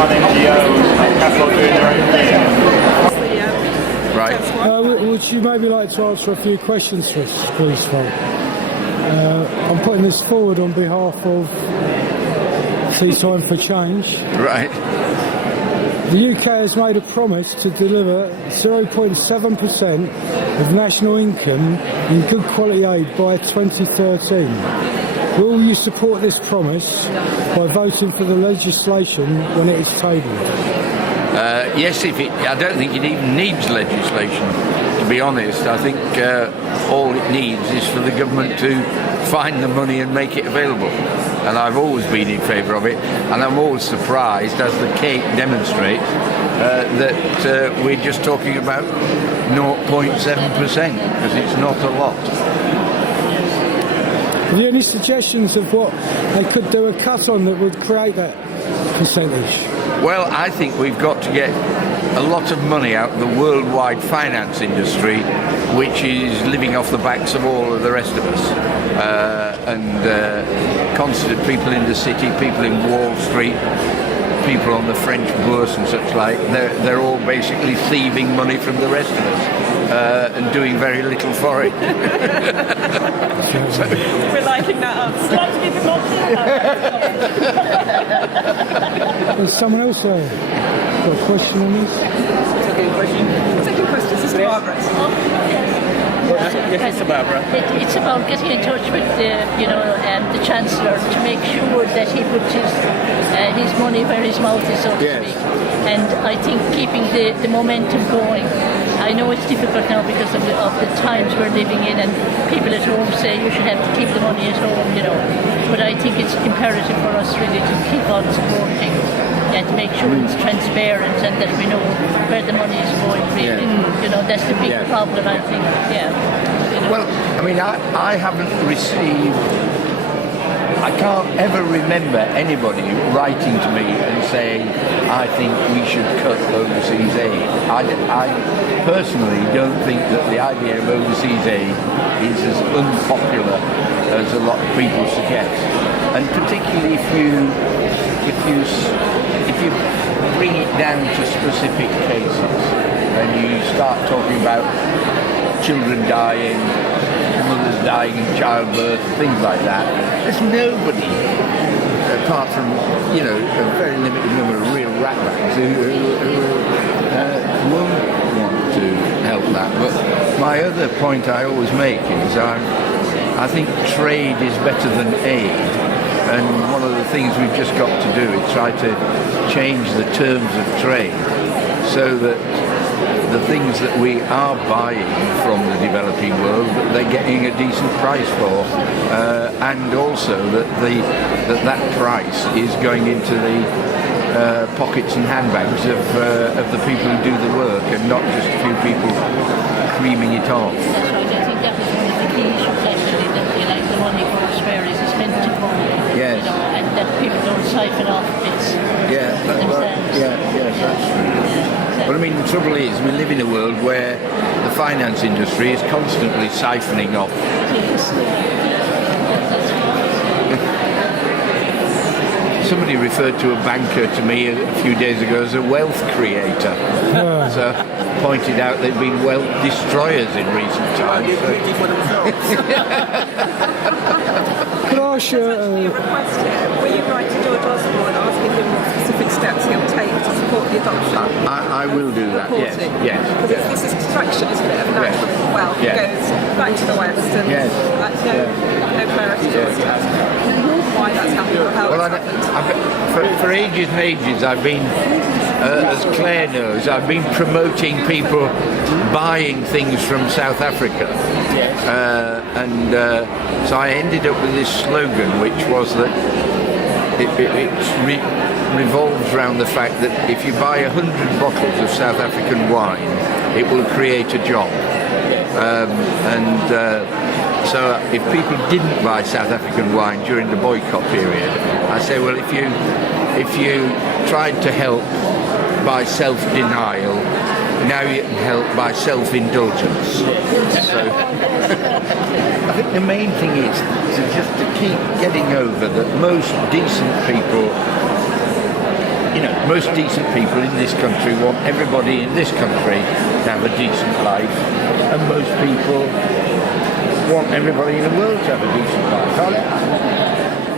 run NGOs, like cattle doing their own thing. Right. Would you maybe like to answer a few questions for us, please, Frank? I'm putting this forward on behalf of Tea Time for Change. Right. The UK has made a promise to deliver 0.7% of national income in good quality aid by 2013. Will you support this promise by voting for the legislation when it is tabled? Yes, I don't think it even needs legislation, to be honest. I think all it needs is for the government to find the money and make it available. And I've always been in favour of it, and I'm always surprised, as the cake demonstrates, that we're just talking about 0.7%, because it's not a lot. Have you any suggestions of what they could do a cut on that would create that percentage? Well, I think we've got to get a lot of money out of the worldwide finance industry, which is living off the backs of all of the rest of us. Constant people in the city, people in Wall Street, people on the French bourse and such like, they're all basically thieving money from the rest of us and doing very little for it. We're liking that answer. Would you like to give a more clear There's someone else got a question on this? Second question, Sister Barbara. Yes, Mr. Barbara. It's about getting in touch with the Chancellor to make sure that he puts his money where his mouth is, so to speak. And I think keeping the momentum going. I know it's difficult now because of the times we're living in, and people at home say you should have to keep the money at home, But I think it's imperative for us really to keep on supporting and to make sure it's transparent and that we know where the money is going really. That's the big problem, I think. Well, I mean, I haven't received, I can't ever remember anybody writing to me and saying, I think we should cut overseas aid. I personally don't think that the idea of overseas aid is as unpopular as a lot of people suggest. And particularly if you bring it down to specific cases and you start talking about children dying, mothers dying in childbirth, things like that, there's nobody, apart from, a very limited number of real ratbats who won't want to help that. But my other point I always make is I think trade is better than aid. And one of the things we've just got to do is try to change the terms of trade so that the things that we are buying from the developing world, that they're getting a decent price for, and also that price is going into the pockets and handbags of the people who do the work, and not just a few people creaming it off. That's right. I think that was one of the key issues actually, that the money goes where it is meant to go. Yes. And that people don't siphon off bits. Yes, that's true. But I mean, the trouble is, we live in a world where the finance industry is constantly siphoning off. Somebody referred to a banker to me a few days ago as a wealth creator. So pointed out they've been wealth destroyers in recent times. Could I ask you... a request here. Will you write to George Osborne asking him what specific steps he'll take to support the adoption? I will do that, yes. Because this is extraction, isn't it, of natural wealth. It goes back to the West, and no clarity as to why that's happened or how it's happened. For ages and ages, I've been, as Claire knows, I've been promoting people buying things from South Africa. So I ended up with this slogan, which was that it revolves around the fact that if you buy 100 bottles of South African wine, it will create a job. So if people didn't buy South African wine during the boycott period, I say, well, if you tried to help by self-denial, now you can help by self-indulgence. So I think the main thing is to keep getting over that most decent people you know, most decent people in this country want everybody in this country to have a decent life, and most people want everybody in the world to have a decent life.